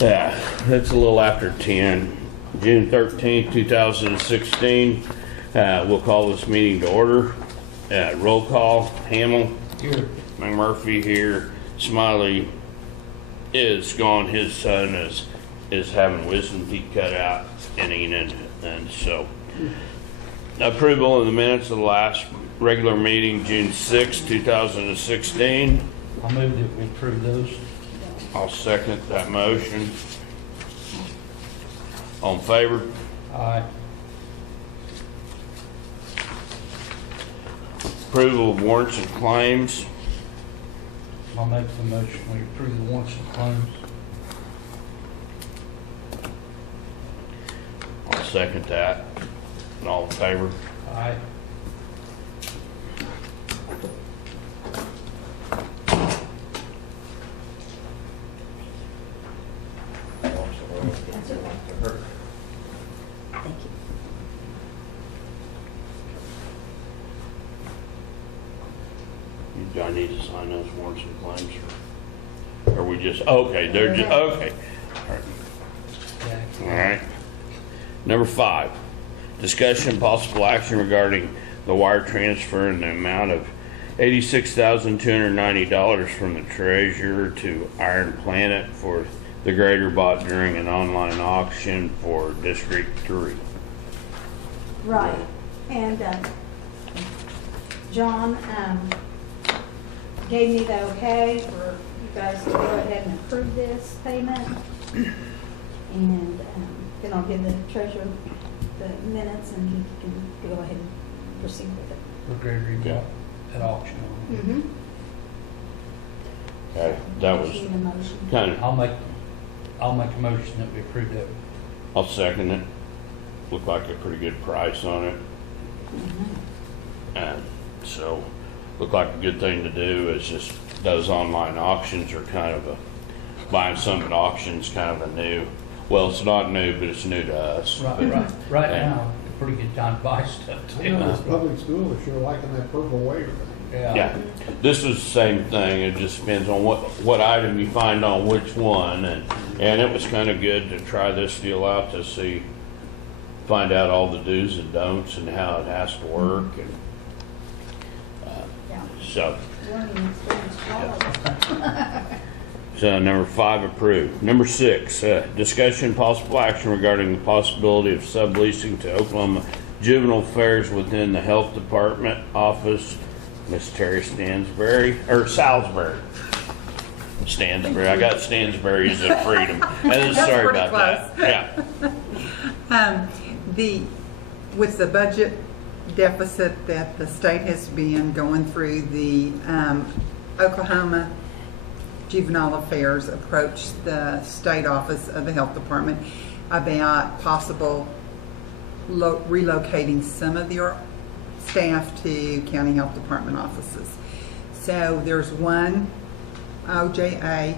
Yeah, it's a little after 10. June 13th, 2016. We'll call this meeting to order. Roll call. Hamel. Here. McMurphy here. Smiley is gone. His son is having wisdom teeth cut out in Enid. And so, approval of the minutes of the last regular meeting, June 6, 2016. I'll move that we approve those. I'll second that motion. All in favor? Aye. Approval of warrants and claims. I'll make the motion, we approve the warrants and claims. I'll second that. And all in favor? Aye. Thank you. Do I need to sign those warrants and claims? Or we just, okay, they're just, okay. All right. Number 5, discussion possible action regarding the wire transfer in the amount of $86,290 from the treasurer to Iron Planet for the grader bought during an online auction for District 3. Right, and John gave me the okay for you guys to go ahead and approve this payment. And then I'll give the treasurer the minutes and he can go ahead and proceed with it. For Gregory bought at auction. Mm-hmm. Okay, that was Need a motion. kind of, I'll make a motion that we approve that. I'll second it. Looked like a pretty good price on it. And so, looked like a good thing to do. Is just those online auctions are kind of buying some at auctions kind of a new, well, it's not new, but it's new to us. Right And- now, a pretty good time to buy stuff I too. know this public school is sure liking that purple wave thing. Yeah, this is the same thing. It just depends on what item you find on which one, and it was kind of good to try this deal out to see, find out all the do's and don'ts and how it has to work, and Yeah. so. Learning experience for all of us. So number 5 approved. Number 6, discussion possible action regarding the possibility of subleasing to Oklahoma Juvenile Affairs within the Health Department office. Miss Terry Stansberry, or Salisbury. Stansbury, I got Stansbury's at Freedom. And sorry pretty about that. Yeah. With the budget deficit that the state has been going through, the Oklahoma Juvenile Affairs approached the state office of the health department about possible relocating some of their staff to county health department offices. So there's one OJA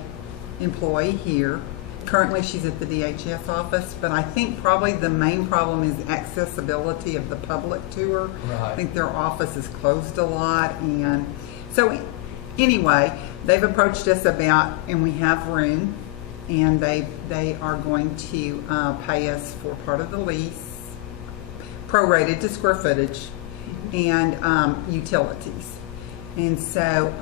employee here. Currently she's at the DHS office, but I think probably the main problem is accessibility of the public to her. Right. I think their office is closed a lot, and so anyway, they've approached us about, and we have room, and they are going to pay us for part of the lease, prorated to square footage, and utilities. And so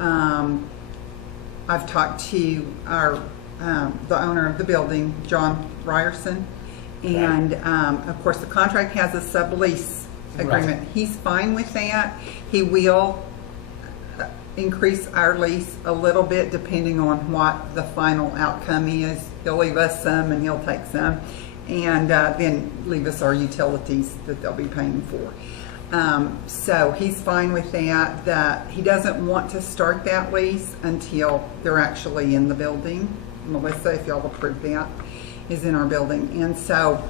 I've talked to the owner of the building, John Ryerson, and of course the contract has a sublease agreement. Right. He's fine with that. He will increase our lease a little bit depending on what the final outcome is. He'll leave us some and he'll take some, and then leave us our utilities that they'll be paying for. So he's fine with that. He doesn't want to start that lease until they're actually in the building. Melissa, if y'all approve that, is in our building. And so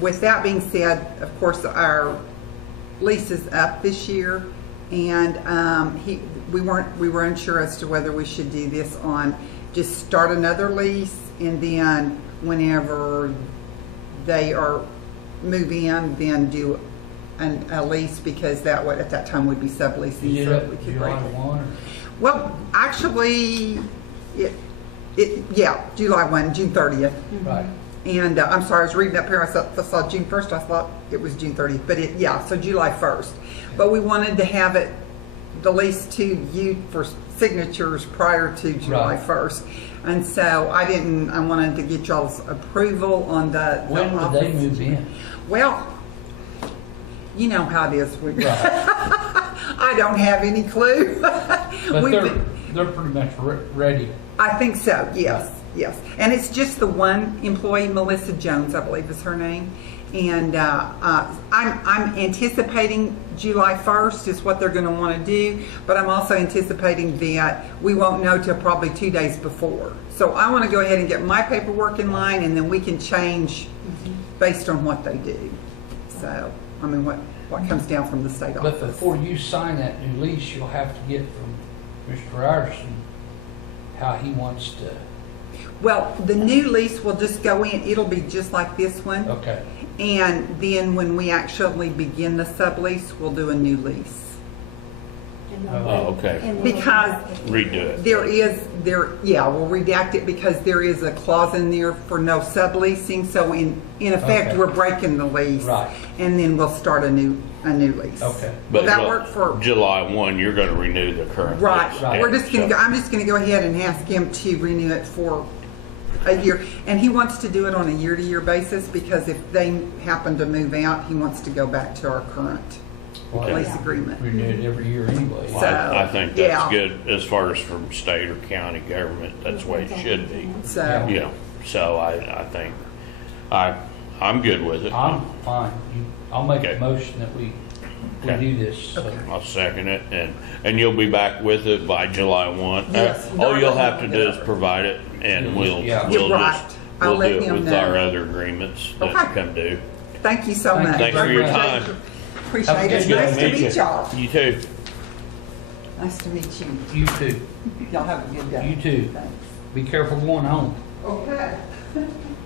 with that being said, of course our lease is up this year, and we were unsure as to whether we should do this on just start another lease, and then whenever they move in, then do a lease, because that would at that time would be subleasing, so we could break it. July 1 or? Well, actually, Yeah, July 1, June 30th. Right. And I'm sorry, I was reading up here, I saw June 1st, I thought it was June 30th, but yeah, so July 1st. But we wanted to have it, the lease to you for signatures prior to July Right. 1st. And so I wanted to get y'all's approval on the When would they office. move in? Well, you know how it is. Right. I don't have any clue. But We've been- they're pretty much ready. I think so, yes, yes. And it's just the one employee, Melissa Jones, I believe is her name. And I'm anticipating July 1st is what they're going to want to do, but I'm also anticipating that we won't know till probably 2 days before. So I want to go ahead and get my paperwork in line, and then we can change based on what they do. So, I mean, what comes down from the state office. But before you sign that new lease, you'll have to get from Mr. Ryerson how he wants to, Well, the new lease will just go in, it'll be just like this one. okay. And then when we actually begin the sublease, we'll do a new lease. And Oh, okay. and we'll Because Redo it. We'll redact it because there is a clause in there for no subleasing. So in effect, Okay. we're breaking the lease. Right. And then we'll start a new lease. Okay. Will But that work for? July 1, you're gonna renew the current. Right. lease. Right. We're just gonna So- go, I'm just gonna go ahead and ask him to renew it for a year. And he wants to do it on a year-to-year basis because if they happen to move out, he wants to go back to our current Okay. lease agreement. Renew it every year anyway. Well, So, I think that's yeah. good as far as from state or county government. That's the way it should be. So, You know, so I think, I'm good with it. I'm fine. I'll make Okay. a motion that we Okay. do this. So. Okay. I'll second it, and you'll be back with it by July 1. Yes. All you'll have to do is provide it, and we'll Yeah. we'll You're right. just, I'll we'll let do it him with know. our other agreements that Okay. come due. thank you so Thank much. you Thanks for your very much. time. Appreciate Have a it. good Nice day. to meet y'all. You too. Nice to meet you. You too. Y'all have a good day. You too. Thanks. Be careful going home. Okay.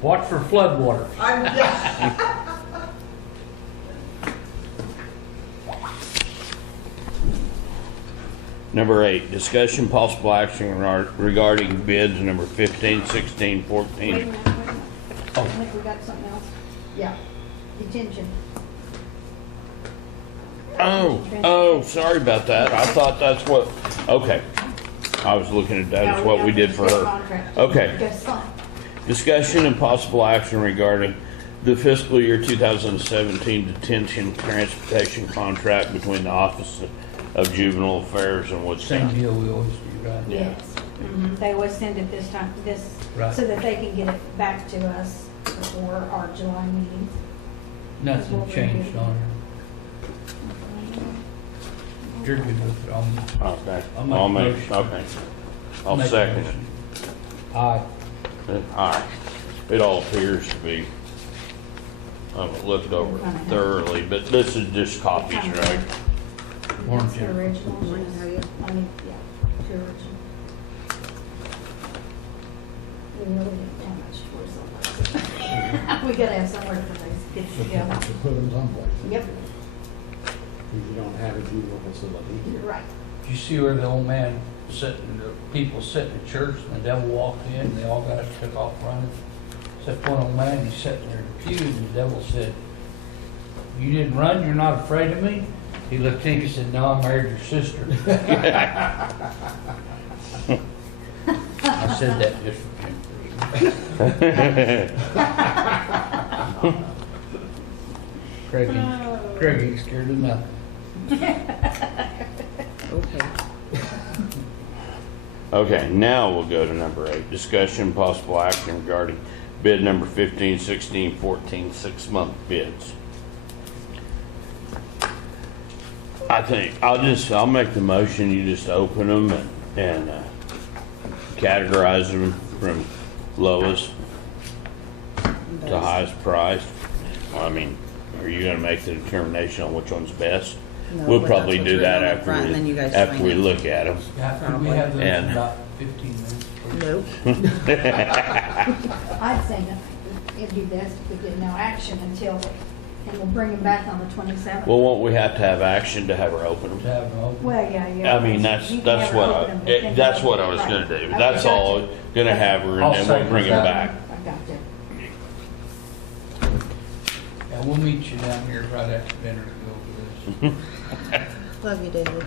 Watch for floodwaters. Number 8, discussion possible action regarding bids number 15, 16, 14. Wait a minute, wait a minute. I think we got something else. Yeah, detention. Oh, sorry about that. I thought that's what, okay. I was looking at that as what we did for her. Okay. Just fine. Discussion and possible action regarding the fiscal year 2017 detention transportation contract between the Office of Juvenile Affairs and Same Woodstock. deal we always do, right? Yeah. Yes. They always send it this time, Right. so that they can get it back to us before our July meetings. Nothing changed on her. You're good with it. Okay. I'll make I'll a make, motion. okay. I'll Make a second motion. it. Aye. All right. It all appears to be, I haven't looked over it thoroughly, but this is just copies, right? Morning, That's the Jennifer. original. Morning, how are you? I mean, yeah, the original. We really didn't have much choice on that. We gotta have somewhere for these kids to go. To put them someplace. Yep, Because you don't have a juvenile facility here. right. Did you see where the old man sitting, the people sitting in church and the devil walked in and they all got up, took off running? Except one old man, he's sitting there in the pew and the devil said, "You didn't run, you're not afraid of me?" He looked at him and said, "No, I married your sister." I said that just for him. Craig ain't scared of nothing. Okay. Okay, now we'll go to number 8, discussion possible action regarding bid number 15, 16, 14, 6-month bids. I think, I'll make the motion, you just open them and categorize them from lowest to highest price. Well, I mean, are you gonna make the determination on which one's best? No, We'll but probably that's do what's that written on the front, and then you guys after sign we it. look at them. Yeah, could we have those in And- about 15 minutes? please? Nope. I'd say that it'd be best if we did no action until And we'll bring them back on the 27th. Well, won't we have to have action to have her open them? To have them open. Well, yeah. I mean, that's You can have her what open them, but then that's they'll- what I was right. gonna do. Okay, That's gotcha. all, gonna have her I'll and then we'll second bring them that. back. I got you. Yeah, we'll meet you down here right after dinner to go over this. Love you, David.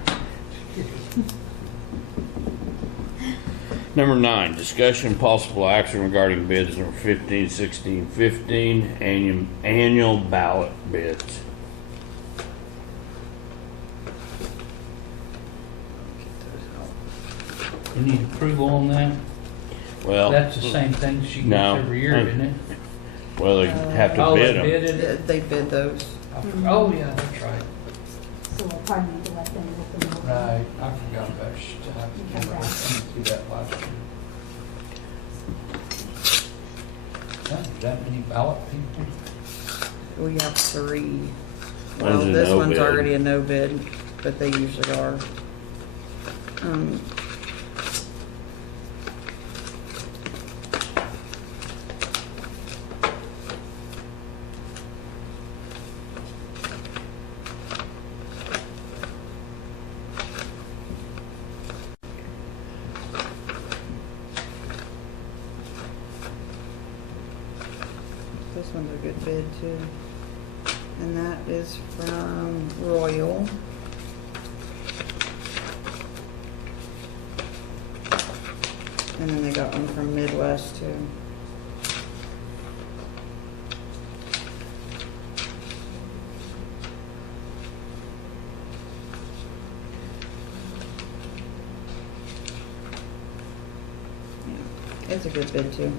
Number 9, discussion possible action regarding bids number 15, 16, 15, annual ballot bids. You need approval on that? Well, That's the same thing she No. gets every year, isn't it? well, they have to Oh, bid they them. bidded it? They bid those. Oh, yeah, that's right. So we'll probably need to let them look them over. Right, I forgot about stuff. I went through that last year. That many ballot people? We have 3. One's Well, a this no one's bid. already a no bid, but they usually are. This one's a good bid too. And that is from Royal. And then they got one from Midwest too. Yeah, it's a good bid too.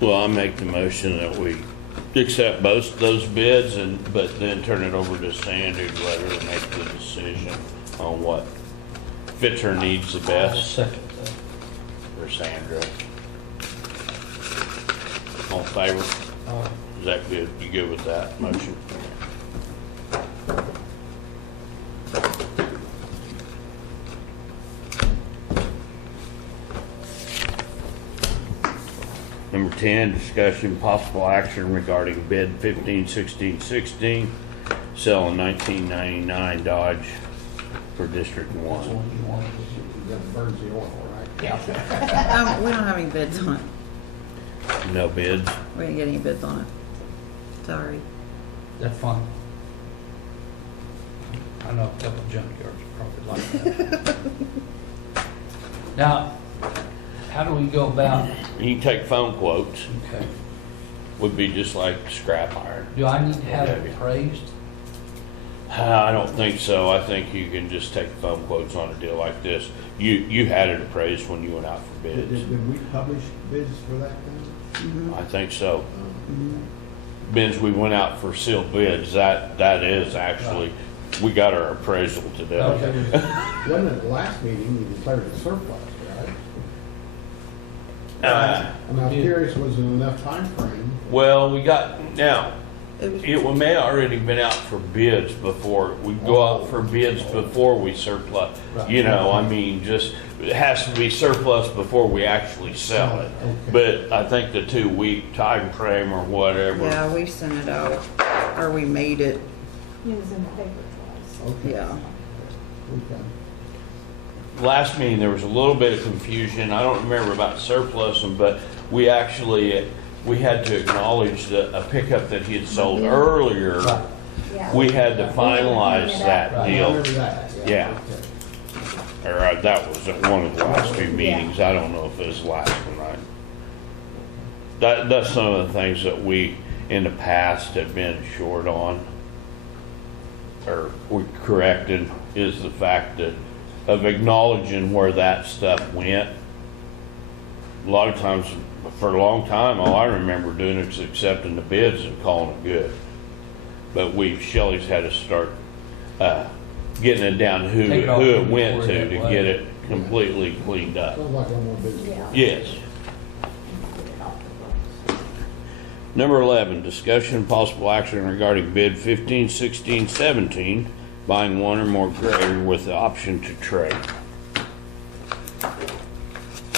Well, I make the motion that we accept both those bids but then turn it over to Sandy to let her make the decision on what fits her needs the I'll best, second that. or Sandra. All in favor? Is that good? You good with that motion? Number 10, discussion possible action regarding bid 15, 16, 16, selling 1999 Dodge for District That's the 1. one you wanted. That burns the oil, right? Yeah. We don't have any bids on it. No bids? We didn't get any bids on it. Sorry. That's fine. I know a couple junkyards probably like that. Now, how do we go about, You can take phone quotes, okay, would be just like scrap iron. do I need to have Okay. it appraised? I don't think so. I think you can just take phone quotes on a deal like this. You had it appraised when you went out for bids. Did we publish bids for that thing? I think so. Bids, we went out for sealed bids. That is actually, we got our appraisal today. Okay. Wasn't it the last meeting you declared it surplus, right? I'm We did. curious, was it enough time frame? Well, we got, now, It was, it may have already been out for bids before, we go out for bids before we surplus. You know, I mean, just, it has to be surplus before we actually sell it. Okay. But I think the 2-week time frame or whatever. yeah, we sent it out, or we made it, It was in the paper twice. Okay. yeah. Okay. Last meeting, there was a little bit of confusion. I don't remember about surplusing, but we actually, we had to acknowledge a pickup that he had sold earlier. Right. Yeah. We had to finalize that Right. I deal. remember that. Yeah. Okay. Or that was at one of the last few meetings. I don't know if it was the last one, right? That's some of the things that we, in the past, have been short on, or we corrected, is the fact that of acknowledging where that stuff went. A lot of times, for a long time, all I remember doing is accepting the bids and calling it good. But Shelley's had to start getting it down who Take it off it went before to that way. get it completely cleaned up. Sounds like I'm more busy. Yeah. Yes. Number 11, discussion and possible action regarding bid 15, 16, 17, buying one or more grader with the option to trade.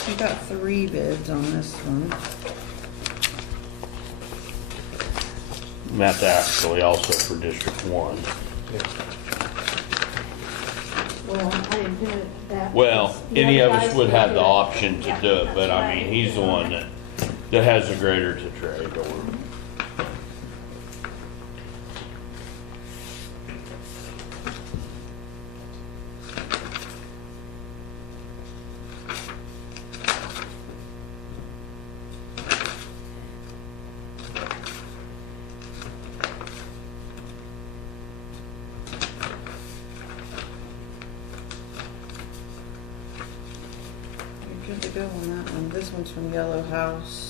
We got 3 bids on this one. That's actually also for District 1. Well, I didn't do it that. Well, the any other of us guys would will have do the it. option to Yeah, do it, that's but I right. mean, he's the one that has the grader to trade or. You're good to go on that one. This one's from Yellow House.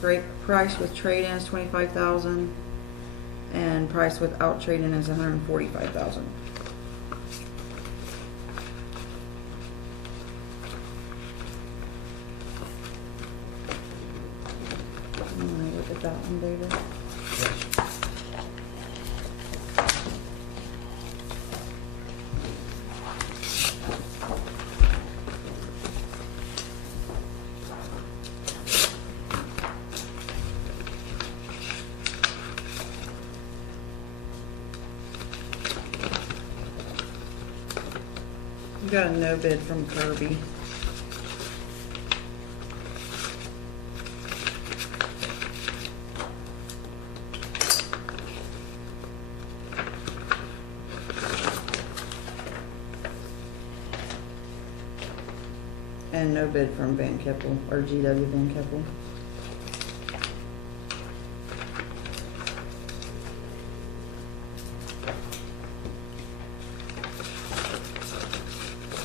Great price with trade-in is $25,000, and price without trade-in is $145,000. Look at that one, David. We got a no bid from Kirby. And no bid from Van Keppel, or GW Van Keppel.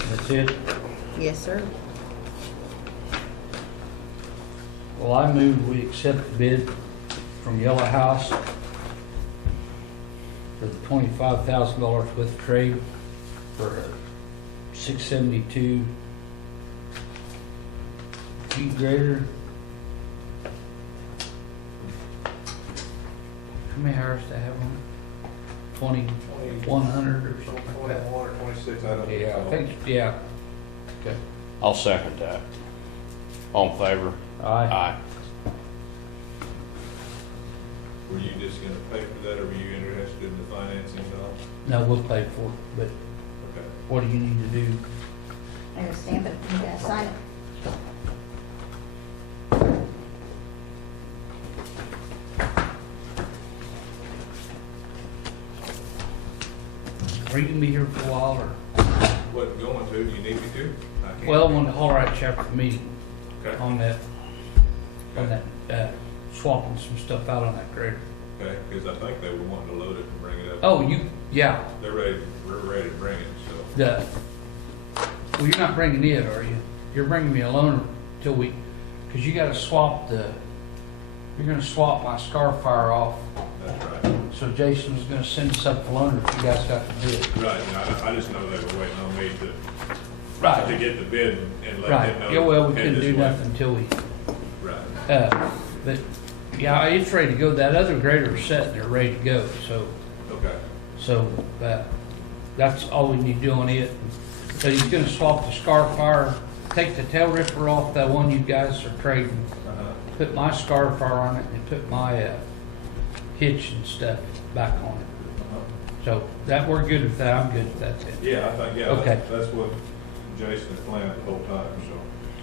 That's it. Yes, sir. Well, I move we accept the bid from Yellow House for the $25,000 with trade for a 672 feet grader. How many hours do I have on it? 2,100 or something like that? 21 or 26, I don't know. Yeah, I think, yeah. Okay. I'll second that. All in favor? Aye. Aye. Were you just gonna pay for that, or were you interested in the financing at all? No, we'll pay for it, but Okay. what do you need to do? I gotta stamp it, you gotta sign it. Are you gonna be here for a while, or? Wasn't going to, do you need me to? I can. Well, I wanted to holler at you after the meeting Okay, on that, swapping some stuff out on that grader. okay, because I think they were wanting to load it and bring it up. Oh, yeah, We're ready to bring it, so. well, you're not bringing it, are you? You're bringing me a loaner till because you gotta swap you're gonna swap my scar fire off. That's right. So Jason was gonna send us up a loaner if you guys got the bid. Right, and I just know they were waiting on me to Right, get the bid and let right. them know. Yeah, well, we head couldn't this do way. nothing until we, Right, but, yeah, it's ready to go. That other grader's sitting there, ready to go, so. okay, So, that's all we need to do on it. So he's gonna swap the scar fire, take the tail ripper off that one you guys are trading, put my scar fire on it, and put my, hitch and stuff back on it. So, that, we're good with that, I'm good with that then. yeah, I think, yeah, Okay. that's what Jason had planned the whole time,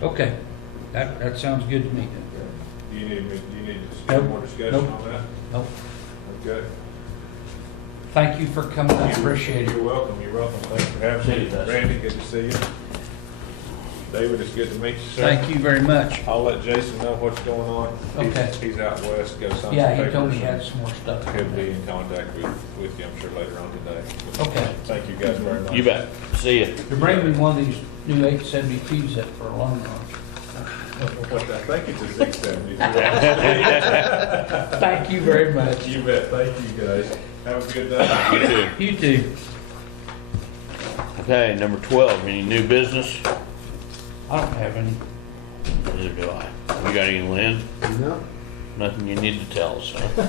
so. Okay, that sounds good to me. Do you need Nope. more discussion Nope. on that? Nope. Okay. Thank you for coming, I appreciate it. You're welcome, Thanks for having See me. you, Dustin. Randy, good to see you. David, it's good to meet you, sir. Thank you very much. I'll let Jason know what's going on. Okay. He's out west, go sign some papers. Yeah, he told me he had some more stuff. He'll be in contact with you, I'm sure, later on today. Okay. Thank you guys very much. You bet. See ya. You're bringing me one of these new 872s up for a loan run. What, I think it's a 670. Thank you very much. You bet, thank you guys. Have a good day. You too. You too. Okay, number 12, any new business? I don't have any. Neither do I. You got any, Lynn? No? Nothing you need to tell us, huh?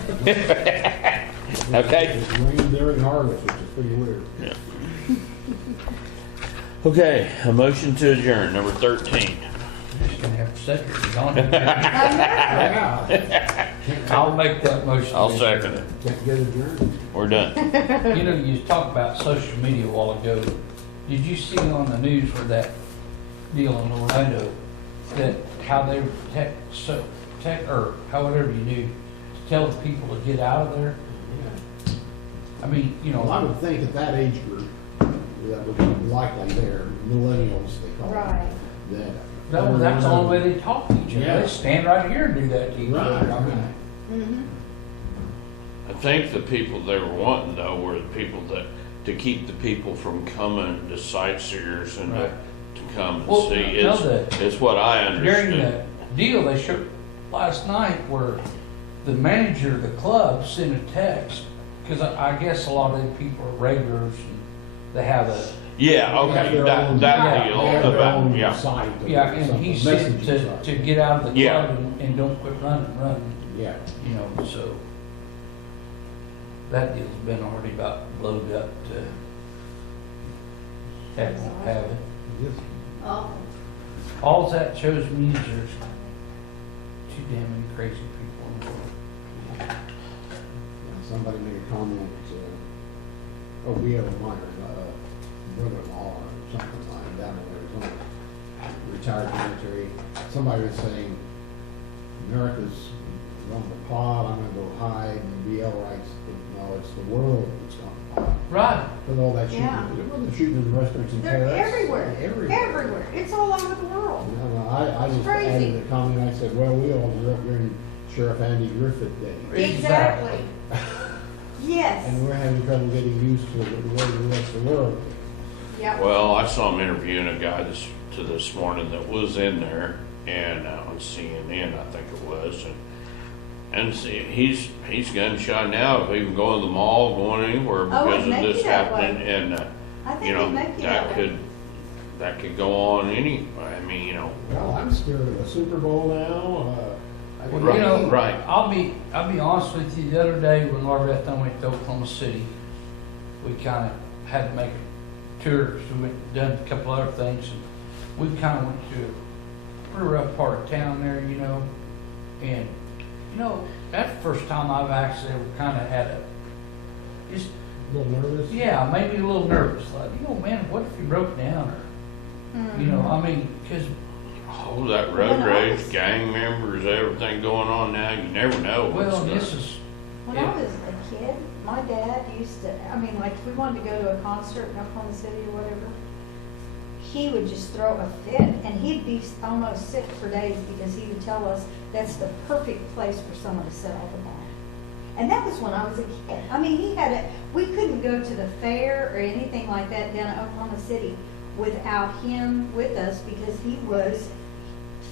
Okay? It's rained during harvest, which is pretty weird. Yeah. Okay, a motion to adjourn, number 13. Just gonna have to Cedric is on it. Yeah. I'll make that motion. I'll second it. Can't get adjourned. We're done. You know, you talked about social media a while ago. Did you see on the news where that deal in Orlando, that how they or however you do, to tell the people to get out of there? Yeah. I mean, you Well, I know, would think at that age group, that would be likely there, millennials, they call them. Right. That. that's the only way they talk to each other. Yeah. They stand right here and do that to each Right, other. I mean, right. Mm-hmm. I think the people they were wanting though were the people that, to keep the people from coming, the sightseers and Right. to come and Well, see. no, the- It's what I during understood. the deal they showed last night where the manager of the club sent a text, because I guess a lot of the people are regulars and they have a, Yeah, They have okay, their that, own- that Yeah, deal They have their about, own yeah. site or yeah, and something, he said messaging site. to get out of the Yeah. club and don't quit running, Yeah. you know, so. That deal's been already about blowed up to heck won't have it. Yes. Oh, All that shows me is there's too damn many crazy people in the world. Yeah, somebody made a comment, we have a minor, brother-in-law or something like that, down in Arizona, retired military. Somebody was saying, America's on the pod, I'm gonna go hide, and BL writes, no, it's the world that's on the pod. Right, With all that shooting, Yeah. it wasn't shooting in the restaurants in Paris. they're everywhere, Everywhere. everywhere. It's all over the world. No, I It's just crazy. added a comment, I said, well, we all grew up during Sheriff Andy Griffith days. Exactly. Yes. And we're having trouble getting used to the way the rest of the world. Yep. Well, I saw him interviewing a guy this morning that was in there and on CNN, I think it was, and see, he's gun shy now of even going to the mall, going anywhere Oh, because it of may be this that way. happening, and I think you know it may be that way. that could go on any. I mean, you know, Well, I'm scared of a Super Bowl now. I mean, well, you know, right. I'll be honest with you, the other day when Laura Beth and I went to Oklahoma City, we kind of had to make a tour, because we went and done a couple other things, and we kind of went to a pretty rough part of town there, you know, and, you know, that's the first time I've actually ever kind of had just, a little nervous. yeah, maybe a little nervous, like, you know, man, what if you broke down, or, you know, I mean, because, Oh, that road When I rage, was- gang members, everything going on now. You never know what's well, gonna. this is, When Yeah. I was a kid, my dad used to, I mean, like, if we wanted to go to a concert in Oklahoma City or whatever, he would just throw a fit, and he'd be almost sick for days because he would tell us that's the perfect place for someone to set off a bomb. And that was when I was a kid. I mean, we couldn't go to the fair or anything like that down in Oklahoma City without him with us because he was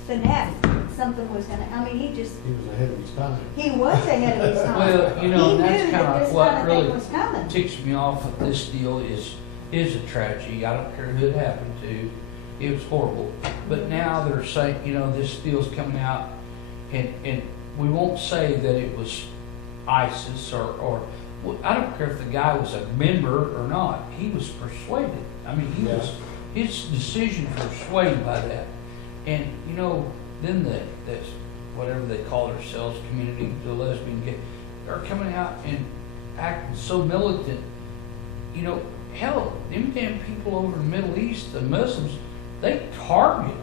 fanatic. Something was gonna, I mean, he He was ahead of his time. was ahead of his time. well, you know, He that's knew kind that of this what kind of thing really was coming. ticks me off with this deal is a tragedy. I don't care who it happened to. It was horrible. But now they're saying, you know, this deal's coming out, and we won't say that it was ISIS or well, I don't care if the guy was a member or not. He was persuaded. I mean, his decision was swayed by that. And, you know, then that's whatever they call themselves, community, the lesbian, gay, are coming out and acting so militant. You know, hell, them damn people over in the Middle East, the Muslims, they target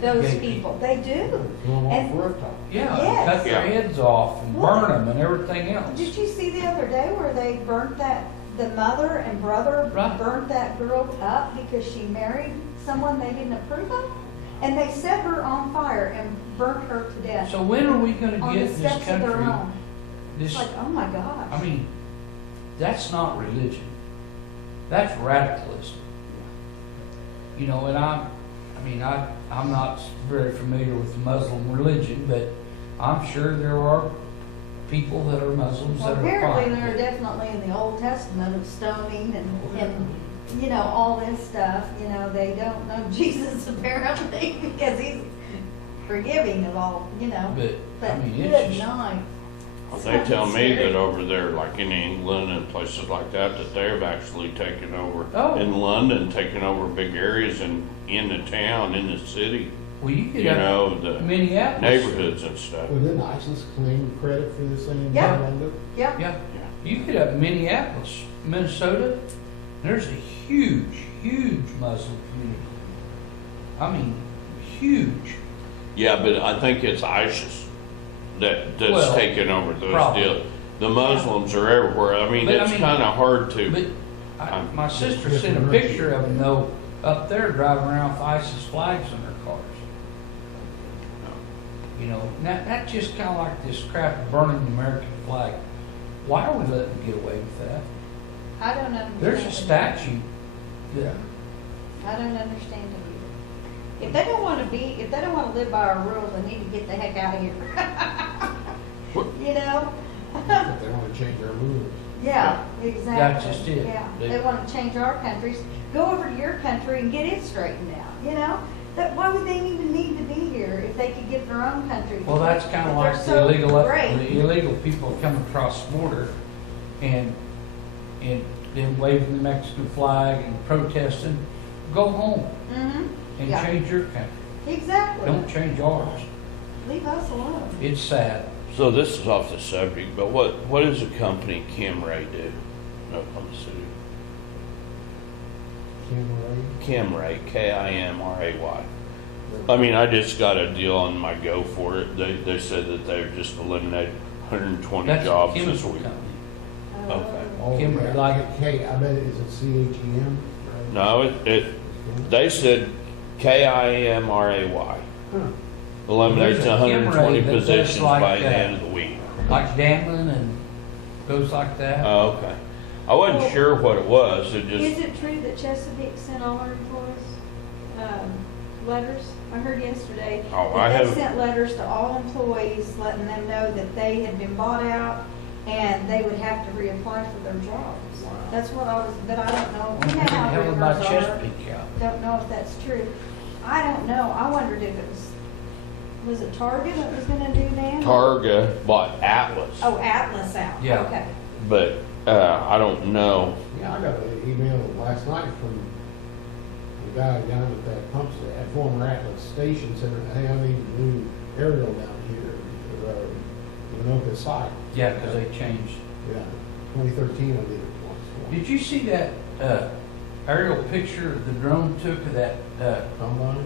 Those gay people, they do. Throw them off And- the rooftop. Yeah, Yes. cut their Yeah. heads off and Well, burn them and everything else. Did you see the other day where they burnt the mother and brother Right. burnt that girl up because she married someone they didn't approve of? And they set her on fire and burnt her to death So when are we gonna on the get this steps of their country, home. this, It's like, oh my gosh. I mean, that's not religion. That's radicalism. You know, and I'm not very familiar with Muslim religion, but I'm sure there are people that are Muslims Well, that are apparently fine. they're definitely in the Old Testament of stoning and, you know, all this stuff. You know, they don't know Jesus apparently because he's forgiving of all, you know. But, I mean, good it's just, night. Well, they tell me Scary. that over there, like in England and places like that, that they've actually taken over, Oh. in London, taken over big areas in the town, in the city. Well, you could you have know, the Minneapolis. neighborhoods and stuff. Well, didn't ISIS claim credit for this thing? Yeah. Orlando? Yeah. Yeah, you could have Minneapolis, Minnesota. There's a huge, huge Muslim community. I mean, huge. Yeah, but I think it's ISIS that's Well, taking over those probably. deals. The Muslims are everywhere. I mean, But, I it's mean, kind of hard to. But my sister sent a picture of them though, up there driving around with ISIS flags on their cars. You know, that's just kind of like this crap of burning the American flag. Why are we letting them get away with that? I don't understand. There's a statute. Yeah. I don't understand it either. If they don't want to live by our rules, they need to get the heck out of here. You know? But they want to change their rules. Yeah, exactly. That's just it. Yeah, They- they want to change our countries. Go over to your country and get it straightened out, you know? Why would they even need to be here if they could get their own country? Well, that's kind of If like they're the so great. illegal people coming across the border and then waving the Mexican flag and protesting. Go home Mm-hmm, and Yeah. change your country. exactly. Don't change ours. Leave us alone. It's sad. So this is off the subject, but what does the company Camray do up on the city? Camray, Kimray. I mean, I just got a deal on my go for it. They said that they've just eliminated 120 That's a jobs this chemical week. company. Okay. Oh, Kimber, yeah. like- K, I bet, is it CHEM? No, they said Kimray. Huh. Eliminates There's a 120 Kimray that does positions like by the that. end of the week. Like Danlin and goes like that. Oh, okay. I wasn't sure what it was. It Is just, it true that Chesapeake sent all our employees, letters? I heard yesterday Oh, that I they haven't- sent letters to all employees letting them know that they had been bought out and they would have to reapply for their jobs. Wow. That's what but I don't know. What You know the how hell about rumors are. Chesapeake out? Don't know if that's true. I don't know. I wondered if it was it Target that was gonna do that? Targa bought Atlas, Oh, Atlas out. Yeah. Okay. but I don't know. Yeah, I got an email last night from the guy down at that pump, at former Atlas station, saying, hey, I need a new aerial down here, Winoka site. Yeah, because they changed. Yeah, 2013 I did it once. Did you see that aerial picture the drone took of that, Combine?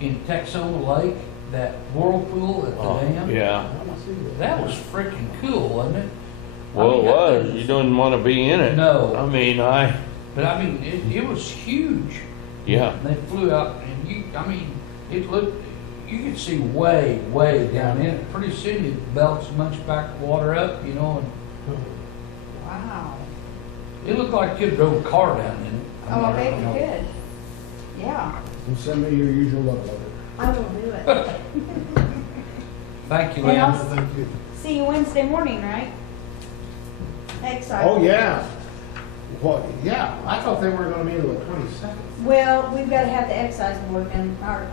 in Texoma Lake, that whirlpool at the dam? Oh, Yeah. I don't see that. That was freaking cool, wasn't it? Well, I it mean, was. You didn't want to be in it. No. I mean, But I mean, it was huge. yeah. And they flew out and it looked, you could see way, way down in it. Pretty soon it belts a bunch back water up, you know, and Wow. it looked like you could drove a car down in it. Oh, I bet mean, you could. Yeah, And send me your usual love letter. I will do it. Thank you, And Lynn. I'll Thank you. see you Wednesday morning, right? Excise. Oh, yeah. What, yeah, I thought they were gonna be the 22nd. Well, we've got to have the excise board and our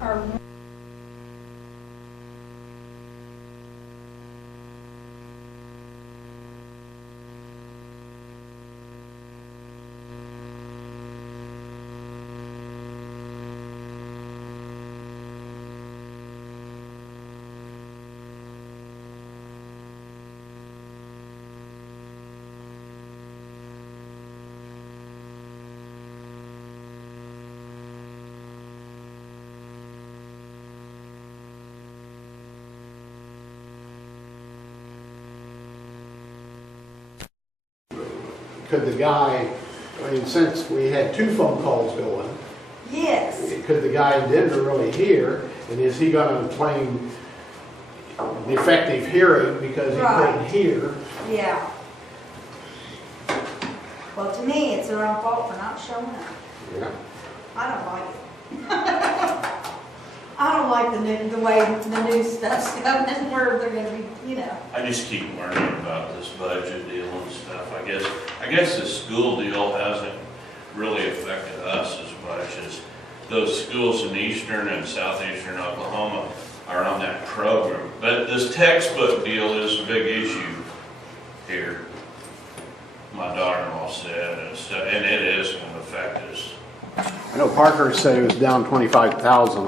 Could the guy, I mean, since we had 2 phone calls going, Yes. could the guy in Denver really hear? And is he gonna claim defective hearing because he couldn't Right. hear? Yeah. Well, to me, it's their own fault for not showing up. Yeah. I don't like it. I don't like the way the new stuff's coming, where they're gonna be, you know. I just keep learning about this budget deal and stuff. I guess the school deal hasn't really affected us as much as those schools in eastern and southeastern Oklahoma are on that program. But this textbook deal is a big issue here. My daughter-in-law said, and it is going to affect us. I know Parker said it was down 25,000